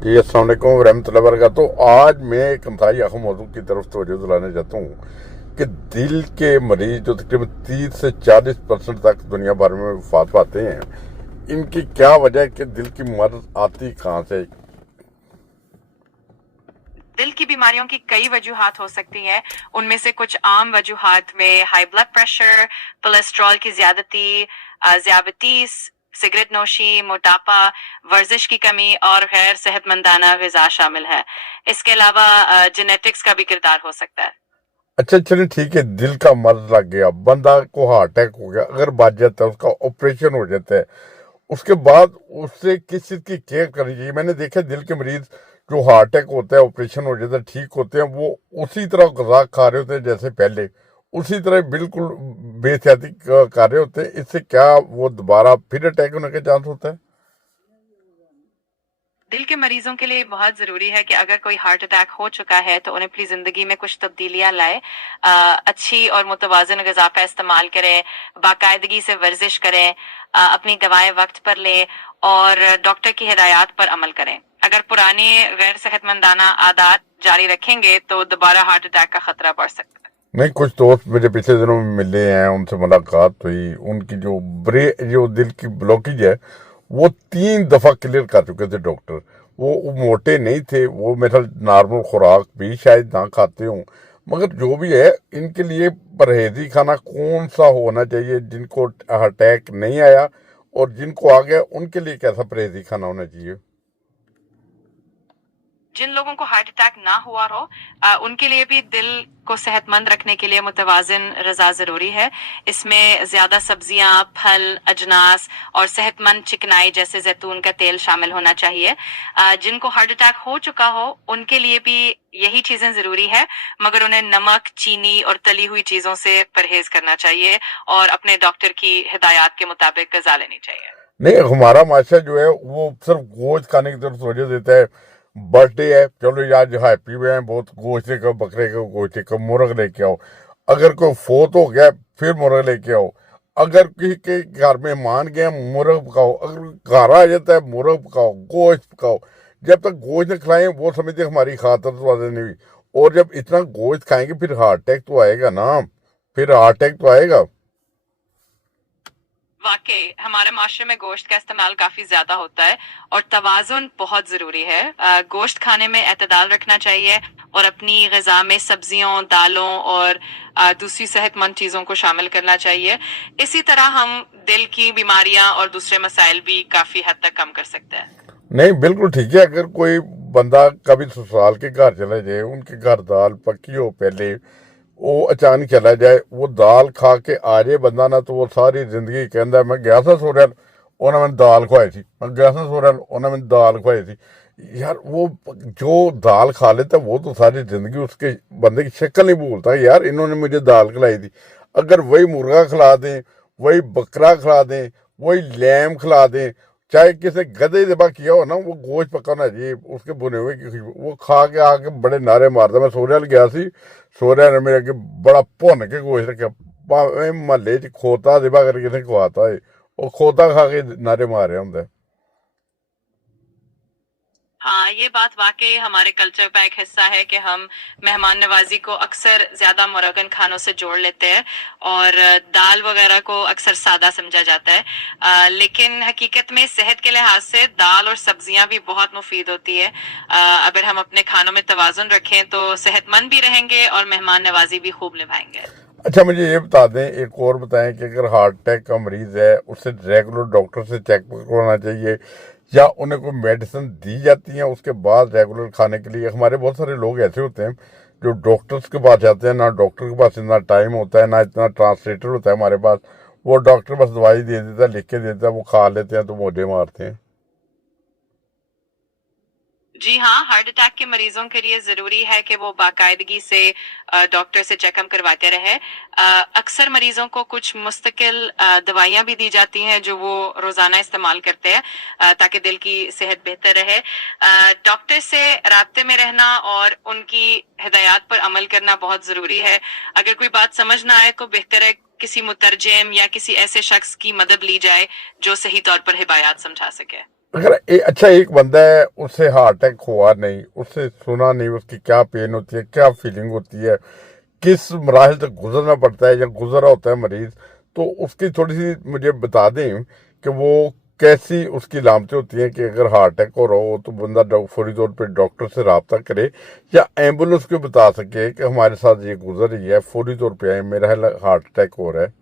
जी अस्सलाम वालेकुम रहमतुल्लाहि व बरकातहू। तो आज मैं एक इंतहाई अहम मौजू की तरफ तवज्जो दिलाने चाहता हूँ कि दिल के मरीज जो तकरीबन 30 से 40% तक दुनिया भर में वफात पाते हैं, इनकी क्या वजह है कि दिल की मर्ज आती कहाँ से? दिल की बीमारियों की कई वजूहात हो सकती हैं। उनमें से कुछ आम वजूहात में हाई ब्लड प्रेशर, कोलेस्ट्रॉल की ज्यादती, ज़ियाबतीस, सिगरेट नोशी, मोटापा, वर्जिश की कमी और गैर सेहतमंदाना ग़िज़ा शामिल है। इसके अलावा जेनेटिक्स का भी किरदार हो सकता है। अच्छा चलिए ठीक है, दिल का मर्ज लग गया, बंदा को हार्ट अटैक हो गया, अगर बच जाता है, उसका ऑपरेशन हो जाता है, उसके बाद उससे किस चीज की केयर करनी चाहिए? मैंने देखा दिल के मरीज जो हार्ट अटैक होता है, ऑपरेशन हो जाता है, ठीक होते हैं, वो उसी तरह गजा खा रहे होते हैं जैसे पहले, उसी तरह बिल्कुल बेहतियाती कर रहे होते हैं। इससे क्या वो दोबारा फिर अटैक होने का चांस होता है? दिल के मरीजों के लिए बहुत ज़रूरी है कि अगर कोई हार्ट अटैक हो चुका है तो उन्हें अपनी ज़िंदगी में कुछ तब्दीलियां लाए। अच्छी और मुतवाज़िन ग़िज़ा का इस्तेमाल करें, बाकायदगी से वर्जिश करें, अपनी दवाएं वक्त पर लें और डॉक्टर की हिदायत पर अमल करें। अगर पुरानी गैर सेहतमंदाना आदत जारी रखेंगे तो दोबारा हार्ट अटैक का खतरा बढ़ सकता है। नहीं, कुछ दोस्त मुझे पिछले दिनों में मिले हैं, उनसे मुलाकात हुई, उनकी जो दिल की ब्लॉकेज है वो 3 दफा क्लियर कर चुके थे डॉक्टर। वो मोटे नहीं थे, वो मेरा नॉर्मल खुराक भी शायद ना खाते हों, मगर जो भी है इनके लिए परहेजी खाना कौन सा होना चाहिए? जिनको अटैक नहीं आया और जिनको आ गया उनके लिए कैसा परहेजी खाना होना चाहिए? जिन लोगों को हार्ट अटैक ना हुआ हो उनके लिए भी दिल को सेहतमंद रखने के लिए मुतवाज़िन ग़िज़ा ज़रूरी है। इसमें ज़्यादा सब्जियां, फल, अजनास और सेहतमंद चिकनाई जैसे जैतून का तेल शामिल होना चाहिए। जिनको हार्ट अटैक हो चुका हो उनके लिए भी यही चीज़ें ज़रूरी है, मगर उन्हें नमक, चीनी और तली हुई चीज़ों से परहेज करना चाहिए और अपने डॉक्टर की हिदायत के मुताबिक ग़िज़ा लेनी चाहिए। नहीं, हमारा माशा जो है वो सिर्फ गोश्त खाने की तरफ तवज्जो देता है। बर्थडे है, चलो आज हैप्पी हुए हैं, बहुत गोश्त लेके आओ, बकरे का गोश्त लेके आओ, मुर्ग लेके आओ। अगर कोई फोत हो गया फिर मुर्ग लेके आओ। अगर किसी के घर मेहमान गए मुर्ग पकाओ, अगर घर आ जाता है मुर्ग पकाओ, गोश्त पकाओ। जब तक गोश्त न खिलाएं वो समझते हमारी खातर तो आदत नहीं हुई। और जब इतना गोश्त खाएंगे फिर हार्ट अटैक तो आएगा ना, फिर हार्ट अटैक तो आएगा। वाकई हमारे माशरे में गोश्त का इस्तेमाल काफी ज्यादा होता है और तवाजुन बहुत जरूरी है। गोश्त खाने में एतदाल रखना चाहिए और अपनी ग़िज़ा में सब्जियों, दालों और दूसरी सेहतमंद चीज़ों को शामिल करना चाहिए। इसी तरह हम दिल की बीमारियां और दूसरे मसाइल भी काफी हद तक कम कर सकते हैं। नहीं, बिल्कुल ठीक है। अगर कोई बंदा कभी ससुराल के घर चला जाए, उनके घर दाल पकी हो पहले, वो अचानक चला जाए, वो दाल खा के आ जाए बंदा ना, तो वो सारी जिंदगी कहता मैं गया था सोरल, उन्हें मैंने दाल खवाई थी, मैं गया था सोरल, उन्हें मैंने दाल खवाई थी। यार वो जो दाल खा लेता वो तो सारी जिंदगी उसके बंदे की शक्ल नहीं भूलता। यार इन्होंने मुझे दाल खिलाई थी। अगर वही मुर्गा खिला दें, वही बकरा खिला दें, वही लैम खिला दें, चाहे किसी गधे दबा किया हो ना, वो गोश्त पकाना चाहिए, उसके बुने हुए की खुशबू वो खा के आके बड़े नारे मारता। मैं सोरेल गया सी, सोरेल ने मेरे अगे बड़ा भुन के गोश्त रखा, महल्ले च खोता दबा करके किसी खवाता है, वो खोता खा के नारे मारे होंगे। हाँ, ये बात वाकई हमारे कल्चर का एक हिस्सा है कि हम मेहमान नवाजी को अक्सर ज्यादा मुरगन खानों से जोड़ लेते हैं और दाल वगैरह को अक्सर सादा समझा जाता है। लेकिन हकीकत में सेहत के लिहाज से दाल और सब्जियां भी बहुत मुफीद होती है। अगर हम अपने खानों में तवाजुन रखें तो सेहतमंद भी रहेंगे और मेहमान नवाजी भी खूब निभाएंगे। अच्छा मुझे ये बता दें, एक और बताएं कि अगर हार्ट अटैक का मरीज है उसे रेगुलर डॉक्टर से चेक करवाना चाहिए या उन्हें कोई मेडिसिन दी जाती है उसके बाद रेगुलर खाने के लिए? हमारे बहुत सारे लोग ऐसे होते हैं जो डॉक्टर्स के पास जाते हैं, ना डॉक्टर के पास इतना टाइम होता है, ना इतना ट्रांसलेटर होता है हमारे पास। वो डॉक्टर बस दवाई दे देता है, लिख के देता है, वो खा लेते हैं तो मोजे मारते हैं। जी हाँ, हार्ट अटैक के मरीजों के लिए जरूरी है कि वो बाकायदगी से डॉक्टर से चेकअप करवाते रहे। अक्सर मरीजों को कुछ मुस्तकिल दवाइयां भी दी जाती हैं जो वो रोजाना इस्तेमाल करते हैं ताकि दिल की सेहत बेहतर रहे। डॉक्टर से राब्ते में रहना और उनकी हिदायत पर अमल करना बहुत जरूरी है। अगर कोई बात समझ ना आए तो बेहतर है किसी मुतरजम या किसी ऐसे शख्स की मदद ली जाए जो सही तौर पर हिदायत समझा सके। अगर अच्छा एक बंदा है, उससे हार्ट अटैक हुआ नहीं, उससे सुना नहीं, उसकी क्या पेन होती है, क्या फीलिंग होती है, किस मराहल तक गुजरना पड़ता है या गुजरा होता है मरीज, तो उसकी थोड़ी सी मुझे बता दें कि वो कैसी उसकी अलामतें होती हैं कि अगर हार्ट अटैक हो रहा हो तो बंदा फौरी तौर पे डॉक्टर से रब्ता करे या एम्बुलेंस को बता सके कि हमारे साथ ये गुजर रही है, फौरी तौर पे आए, मेरा हार्ट अटैक हो रहा है।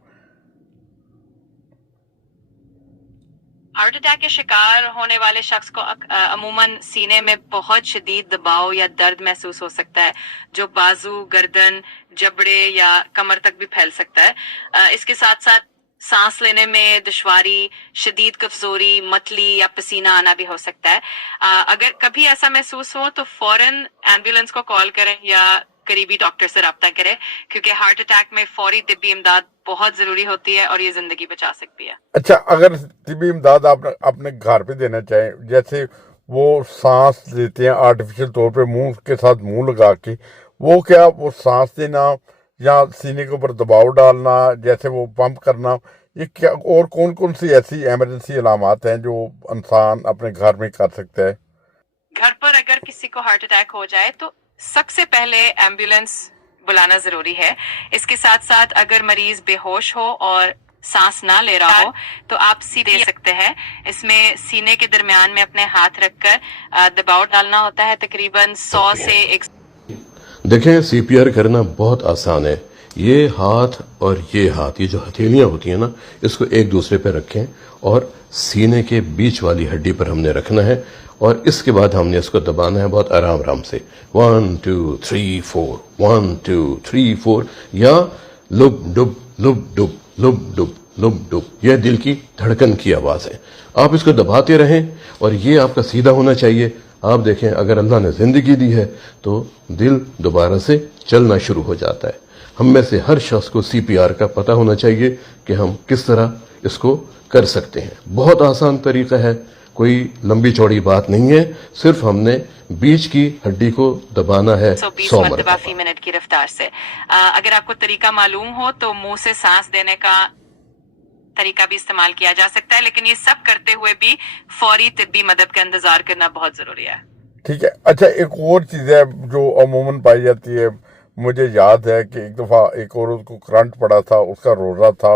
हार्ट अटैक के शिकार होने वाले शख्स को अमूमन सीने में बहुत शदीद दबाव या दर्द महसूस हो सकता है, जो बाजू, गर्दन, जबड़े या कमर तक भी फैल सकता है। इसके साथ साथ सांस लेने में दुश्वारी, शदीद कमजोरी, मतली या पसीना आना भी हो सकता है। अगर कभी ऐसा महसूस हो तो फौरन एम्बुलेंस को कॉल करें या करीबी डॉक्टर से रब्ता करें, क्योंकि हार्ट अटैक में फौरी तिब्बी इमदाद बहुत जरूरी होती है और ये जिंदगी बचा सकती है। अच्छा, अगर तिब्बी इमदाद आप अपने घर पे देना चाहें, जैसे वो सांस लेते हैं आर्टिफिशियल तौर पे मुंह के साथ मुंह लगा के, वो क्या वो सांस देना या सीने के ऊपर दबाव डालना, जैसे वो पंप करना, ये क्या और कौन कौन सी ऐसी इमरजेंसी अलामात हैं जो इंसान अपने घर में कर सकता है? घर पर अगर किसी को हार्ट अटैक हो जाए तो सबसे पहले एम्बुलेंस बुलाना जरूरी है। इसके साथ साथ अगर मरीज बेहोश हो और सांस ना ले रहा हो तो आप दे सकते हैं। इसमें सीने के दरमियान में अपने हाथ रखकर दबाव डालना होता है तकरीबन 100 से 100। देखें, सीपीआर करना बहुत आसान है। ये हाथ और ये हाथ, ये जो हथेलियां होती हैं ना, इसको एक दूसरे पे रखें और सीने के बीच वाली हड्डी पर हमने रखना है और इसके बाद हमने इसको दबाना है बहुत आराम आराम से। 1 2 3 4, 1 2 3 4, या लुब डुब लुब डुब लुब डुब लुब डुब, यह दिल की धड़कन की आवाज है। आप इसको दबाते रहें और ये आपका सीधा होना चाहिए। आप देखें, अगर अल्लाह ने जिंदगी दी है तो दिल दोबारा से चलना शुरू हो जाता है। हम में से हर शख्स को सीपीआर का पता होना चाहिए कि हम किस तरह इसको कर सकते हैं। बहुत आसान तरीका है, कोई लंबी चौड़ी बात नहीं है, सिर्फ हमने बीच की हड्डी को दबाना है 100 मरतबा फी मिनट की रफ्तार से। अगर आपको तरीका मालूम हो तो मुंह से सांस देने का तरीका भी इस्तेमाल किया जा सकता है, लेकिन ये सब करते हुए भी फौरी तिब्बी मदद का इंतजार करना बहुत जरूरी है। ठीक है। अच्छा, एक और चीज़ है जो अमूमन पाई जाती है, मुझे याद है कि एक दफ़ा एक औरत को करंट पड़ा था, उसका रोज़ा था।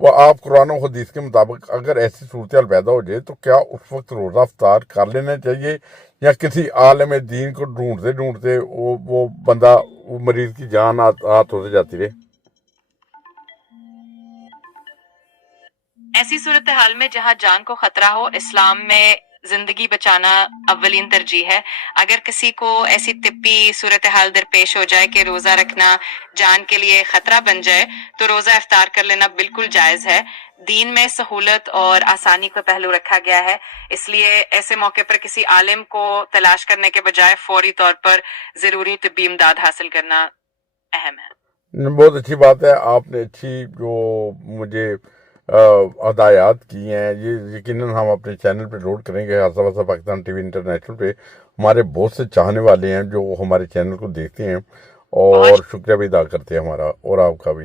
वो आप कुरान और हदीस के मुताबिक अगर ऐसी सूरत पैदा हो जाए तो क्या उस वक्त रोज़ा इफ्तार कर लेना चाहिए या किसी आलम दीन को ढूंढते ढूंढते वो बंदा, वो मरीज की जान हाथों से जाती रहे? ऐसी सूरत हाल में जहां जान को खतरा हो, इस्लाम में जिंदगी बचाना अव्वलीन तरजीह है। अगर किसी को ऐसी तिब्बी सूरत हाल दरपेश हो जाए कि रोजा रखना जान के लिए खतरा बन जाए तो रोजा इफ्तार कर लेना बिल्कुल जायज है। दीन में सहूलत और आसानी को पहलू रखा गया है, इसलिए ऐसे मौके पर किसी आलिम को तलाश करने के बजाय फौरी तौर पर जरूरी तिब्बी इमदाद हासिल करना अहम है। बहुत अच्छी बात है, आपने अच्छी जो मुझे हदायत की हैं, ये यकीनन हम अपने चैनल पे लोड करेंगे। हादसा पाकिस्तान टीवी इंटरनेशनल पे हमारे बहुत से चाहने वाले हैं जो हमारे चैनल को देखते हैं और शुक्रिया भी अदा करते हैं हमारा और आपका भी।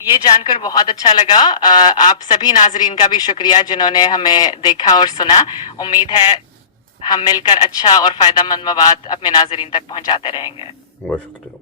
ये जानकर बहुत अच्छा लगा। आप सभी नाजरीन का भी शुक्रिया जिन्होंने हमें देखा और सुना। उम्मीद है हम मिलकर अच्छा और फायदेमंद मवाद अपने नाजरीन तक पहुंचाते रहेंगे। बहुत शुक्रिया।